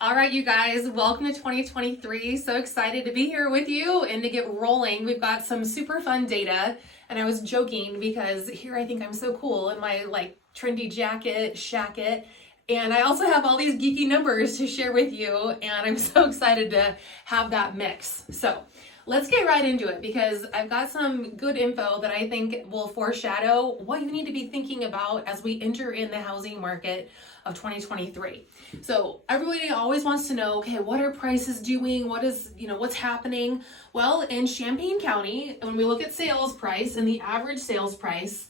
All right, you guys, welcome to 2023. So excited to be here with you and to get rolling. We've got some super fun data. And I was joking because here I think I'm so cool in my trendy jacket, shacket. And I also have all these geeky numbers to share with you. And I'm so excited to have that mix. So let's get right into it because I've got some good info that I think will foreshadow what you need to be thinking about as we enter in the housing market of 2023. So everybody always wants to know, okay, what are prices doing? What's happening? Well, in Champaign County, when we look at sales price and the average sales price,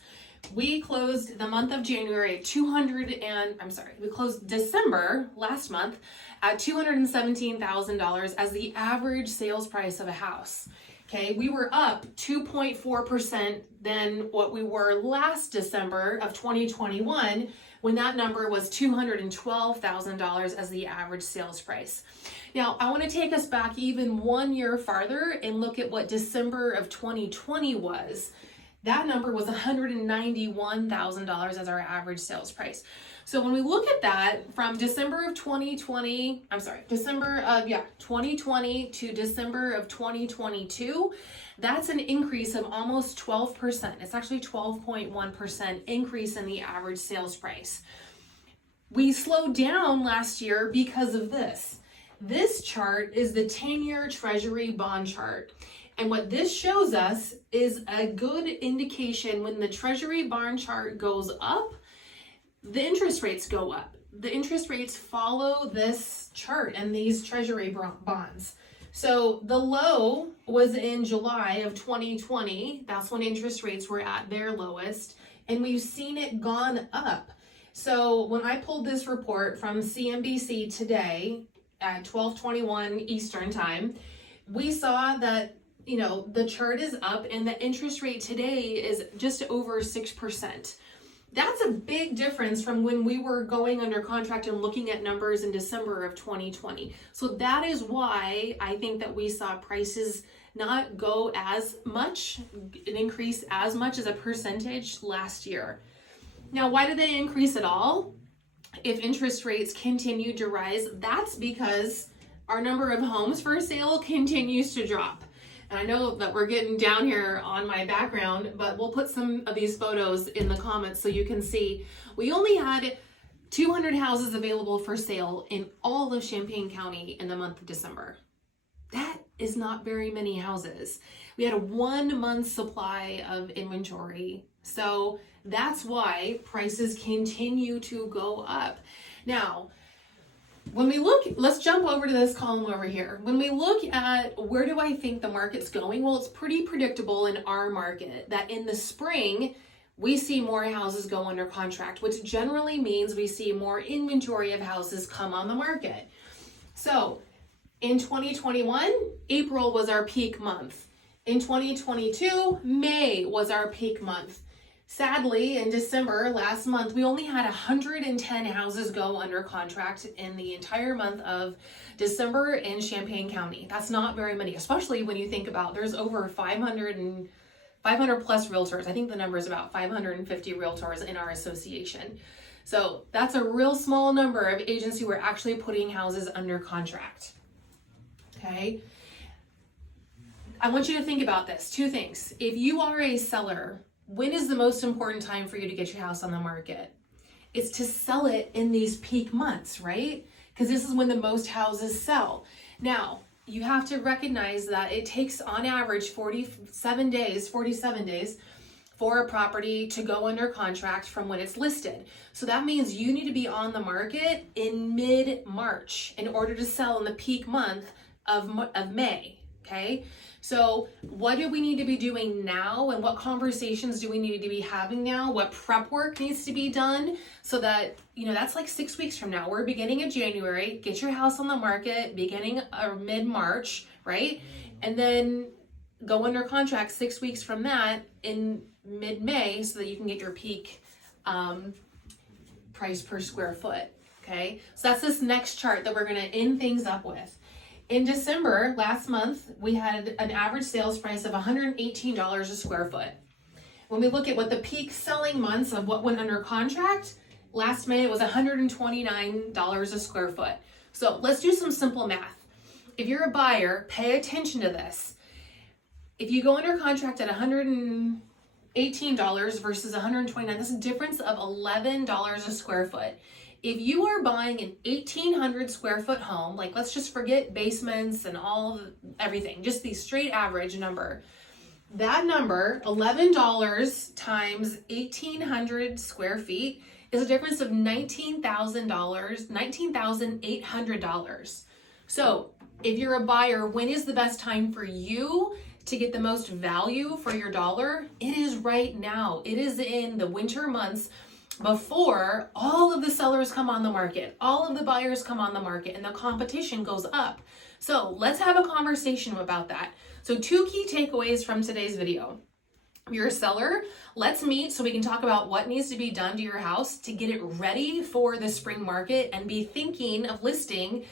we closed the month of January at we closed December last month at $217,000 as the average sales price of a house. Okay, we were up 2.4% than what we were last December of 2021 when that number was $212,000 as the average sales price. Now, I want to take us back even 1 year farther and look at what December of 2020 was. That number was $191,000 as our average sales price. So when we look at that from December of 2020 to December of 2022, that's an increase of almost 12%. It's actually 12.1% increase in the average sales price. We slowed down last year because of this. This chart is the 10-year Treasury bond chart. And what this shows us is a good indication when the Treasury bond chart goes up, the interest rates go up. The interest rates follow this chart and these Treasury bonds. So the low was in July of 2020. That's when interest rates were at their lowest. And we've seen it gone up. So when I pulled this report from CNBC today at 12:21 Eastern time, we saw that the chart is up and the interest rate today is just over 6%. That's a big difference from when we were going under contract and looking at numbers in December of 2020. So that is why I think that we saw prices not go as much, an increase as much as a percentage last year. Now, why did they increase at all? If interest rates continue to rise, that's because our number of homes for sale continues to drop. And I know that we're getting down here on my background, but we'll put some of these photos in the comments so you can see. We only had 200 houses available for sale in all of Champaign County in the month of December. That is not very many houses. We had a 1 month supply of inventory. So that's why prices continue to go up. Now, when we look, let's jump over to this column over here. When we look at where do I think the market's going? Well, it's pretty predictable in our market that in the spring, we see more houses go under contract, which generally means we see more inventory of houses come on the market. So in 2021, April was our peak month. In 2022, May was our peak month. Sadly, in December last month, we only had 110 houses go under contract in the entire month of December in Champaign County. That's not very many, especially when you think about there's over 500 plus realtors. I think the number is about 550 realtors in our association. So that's a real small number of agents who are actually putting houses under contract. Okay. I want you to think about this. Two things. If you are a seller, when is the most important time for you to get your house on the market? It's to sell it in these peak months, right? Because this is when the most houses sell. Now, you have to recognize that it takes on average 47 days for a property to go under contract from when it's listed. So that means you need to be on the market in mid-March in order to sell in the peak month of May, okay? So what do we need to be doing now and what conversations do we need to be having now? What prep work needs to be done so that, that's like 6 weeks from now. We're beginning of January, get your house on the market beginning or mid-March, right? And then go under contract 6 weeks from that in mid-May so that you can get your peak price per square foot, okay? So that's this next chart that we're gonna end things up with. In December, last month, we had an average sales price of $118 a square foot. When we look at what the peak selling months of what went under contract, last May it was $129 a square foot. So let's do some simple math. If you're a buyer, pay attention to this. If you go under contract at $118 versus $129, that's a difference of $11 a square foot. If you are buying an 1,800 square foot home, like let's just forget basements and everything, just the straight average number. That number, $11 times 1,800 square feet, is a difference of $19,800. So if you're a buyer, when is the best time for you to get the most value for your dollar? It is right now. It is in the winter months before all of the sellers come on the market, all of the buyers come on the market, and the competition goes up. So let's have a conversation about that. So 2 key takeaways from today's video. If you're a seller, let's meet so we can talk about what needs to be done to your house to get it ready for the spring market and be thinking of listing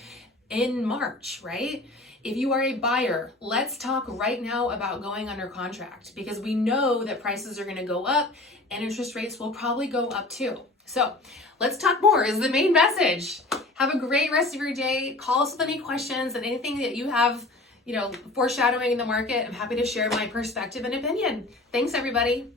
in March, right? If you are a buyer, let's talk right now about going under contract, because we know that prices are going to go up and interest rates will probably go up too. So let's talk more is the main message. Have a great rest of your day. Call us with any questions and anything that you have, foreshadowing in the market. I'm happy to share my perspective and opinion. Thanks, everybody.